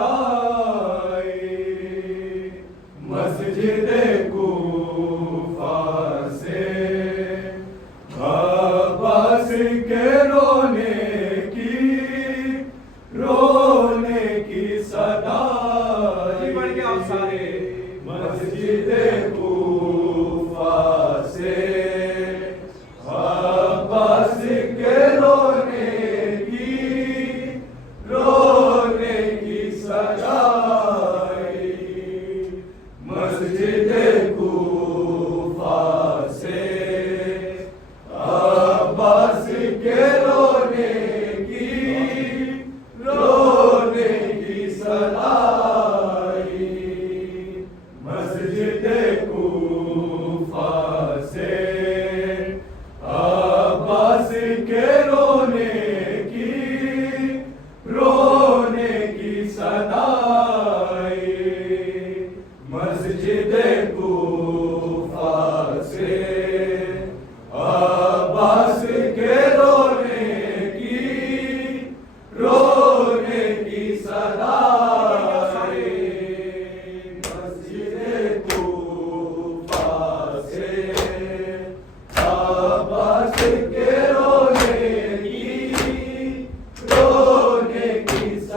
सदाई मस्जिद कूफा से अब्बास के रोने की सदाई बढ़ गया सारे मस्जिद कूफा से अब्बास के रोने की सदाई मस्जिद कूफा से अब्बास के रोने की सदाई मस्जिद कूफा से अब्बास के रोने की सदाई मस्जिद कूफा से अब्बास के रोने की सदाई मस्जिद कूफा से अब्बास के रोने की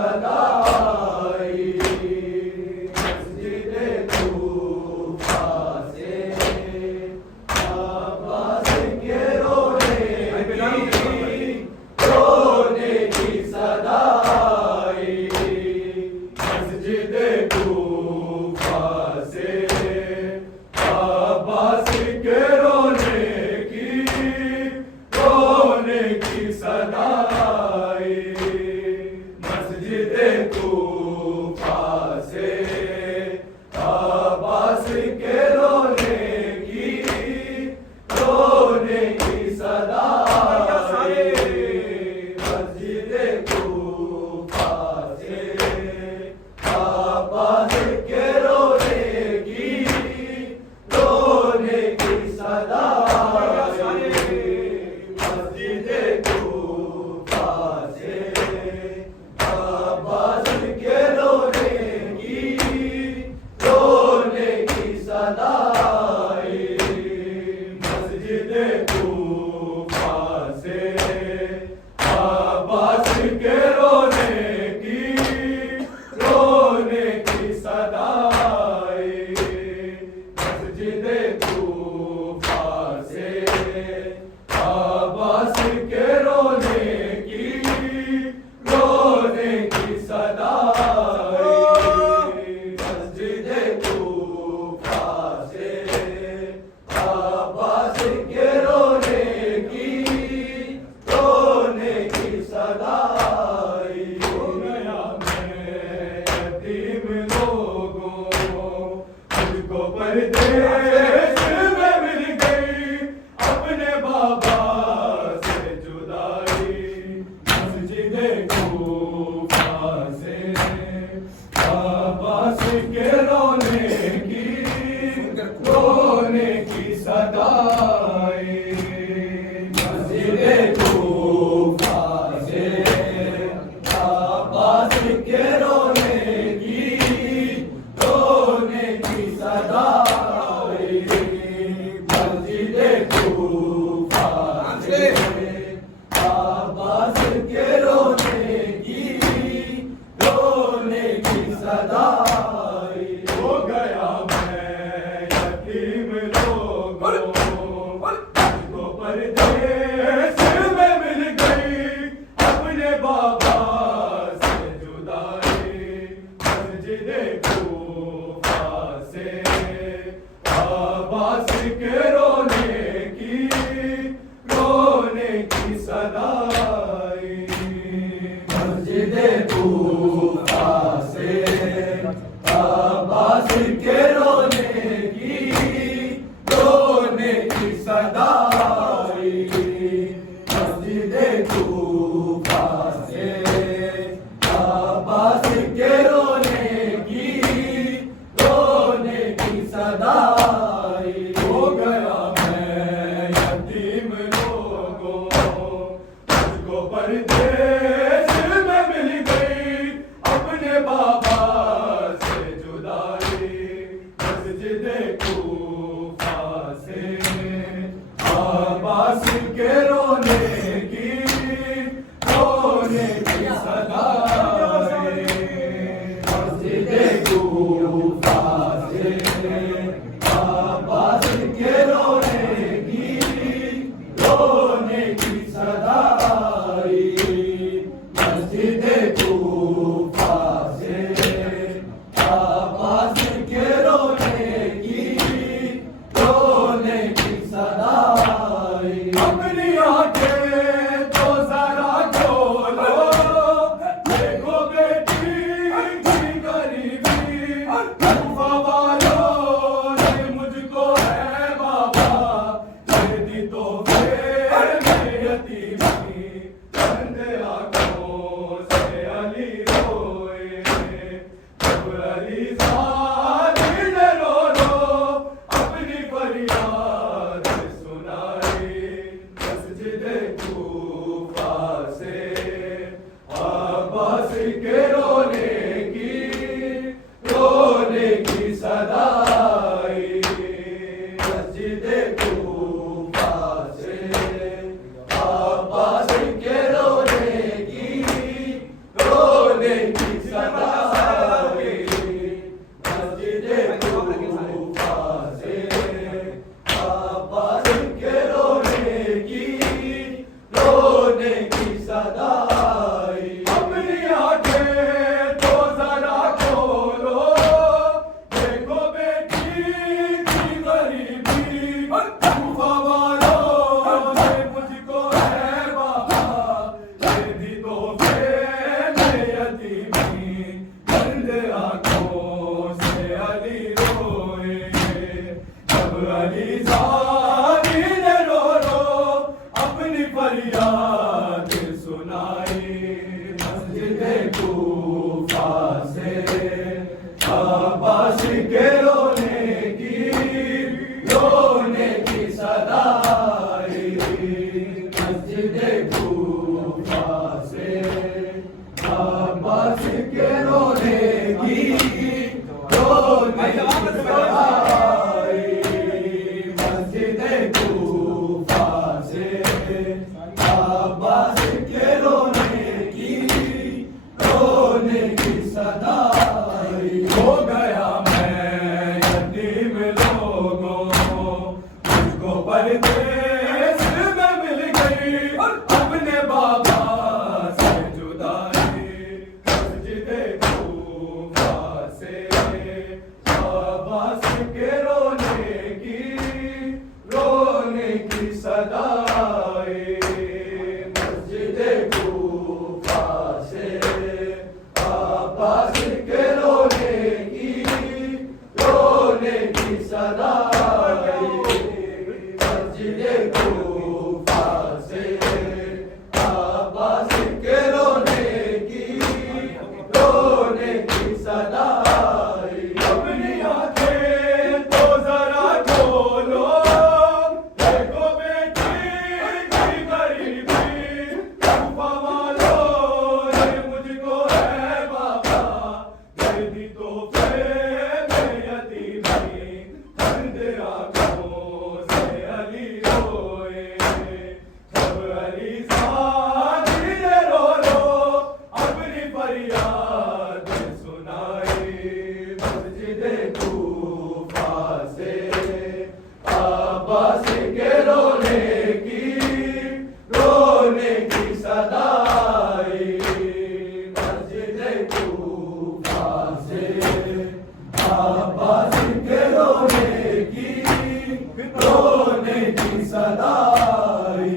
सदाई मस्जिद कूफा से अब्बास के रोने की सदाई मस्जिद कूफा से अब्बास के रोने की सदाई मस्जिद कूफा से अब्बास के रोने की सदाई मस्जिद कूफा से अब्बास के रोने की सदाई मस्जिद कूफा से अब्बास के रोने की सदाई मस्जिद कूफा से अब्बास के रोने की सदाई मस्जिद कूफा से अब्बास के रोने की सदाई मस्जिद कूफा से अब्बास के रोने की सदाई हो गया मैं यतीम लोगों मुझको परदेश में मिल गई अपने बाबा से जुदाई मस्जिद कूफा से अब्बास के रोने की सदाई मस्जिद कूफा से अब्बास के रोने की सदाई मस्जिद कूफा से अब्बास के रोने की सदाई हो गया मैं यतीम लोगों मुझको परदेश में मिल गई अपने बाबा से जुदाई मस्जिद कूफा से अब्बास के रोने की सदाई मस्जिद कूफा से अब्बास के रोने की सदाई मस्जिद कूफा से अब्बास के रोने की अब्बास के रोने की सदा आई मस्जिद कूफा से। अब्बास के रोने की सदा आई मस्जिद कूफा से। अब्बास के रोने की सदा आई। हो गया मैं यतीम लोगों मुझको परदेस में मिल गई अपने बाबा से जुदाई मस्जिद कूफा से। अब्बास के रोने की सदा आई मस्जिद कूफा से। अब्बास के रोने की सदा आई मस्जिद कूफा से। अब्बास के रोने की सदा आई। अपनी आंखें तो जरा खोलो देखो बेटी की गरीबी कूफा वालों ने मुझको है बाबा दे दी तोहफे में यतीमी। दर्द आंखों से अली रोए जब अली साथी ने रो अपनी फरियाद सुनाई मस्जिद कूफा से। अब्बास के रोने की सदा आई मस्जिद कूफा से। अब्बास के रोने की सदा आई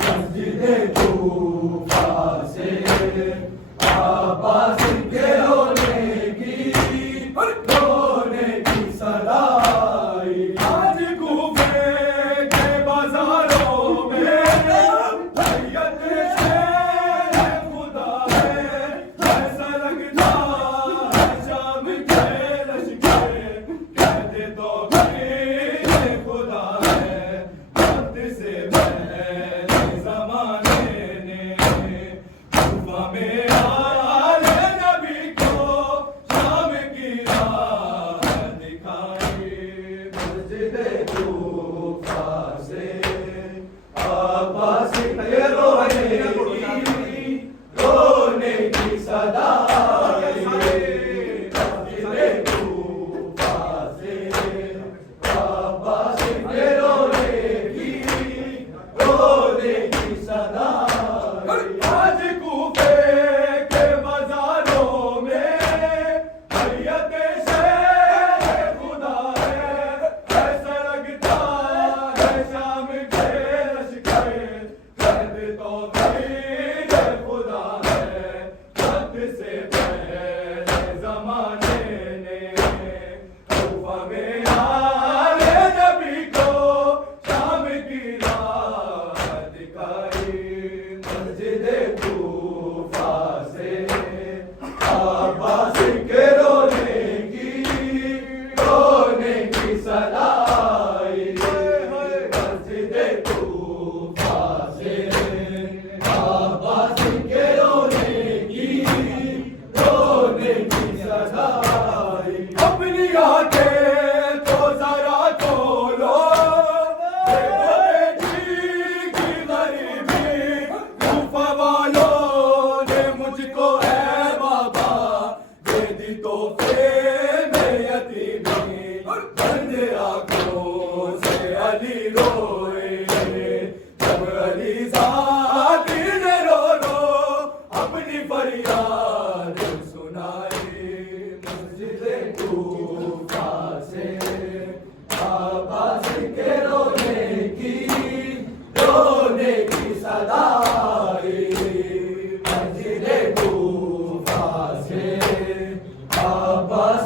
मस्जिद कूफा से। अब्बास के रोने की सदा आई। आज कूफे के बाजारों में हैयत से खुदा है ऐसा लगता है शाम के लश्कर कहते तो खुदा है वक्त से पहले ज़माने ने कूफा में आले नबी को शाम की राह दिखाई मस्जिद कूफा से। अब्बास के रोने की सदा आई मस्जिद कूफा से। अब्बास के रोने की सदा आई। आज कूफे के बाजारों में हैयत से खुदा है ऐसा लगता है शाम के लश्कर कहते तो खुदा है वक्त से पहले ज़माने ने कूफा में आले नबी को शाम की राह दिखाई मस्जिद कूफा से। अब्बास के रोने की सदा आई मस्जिद कूफा से। अब्बास के रोने की सदा आई। अपनी आंखें तो जरा खोलो देखो बेटी की गरीबी कूफा वालों ने मुझको है बाबा दे दी तोहफे में यतीमी। दर्द आंखों से अली रोए जब अली साथी ने रो अपनी फरियाद सुनाई मस्जिद कूफा से। अब्बास के रोने की सदा आई मस्जिद कूफा से। अब्बास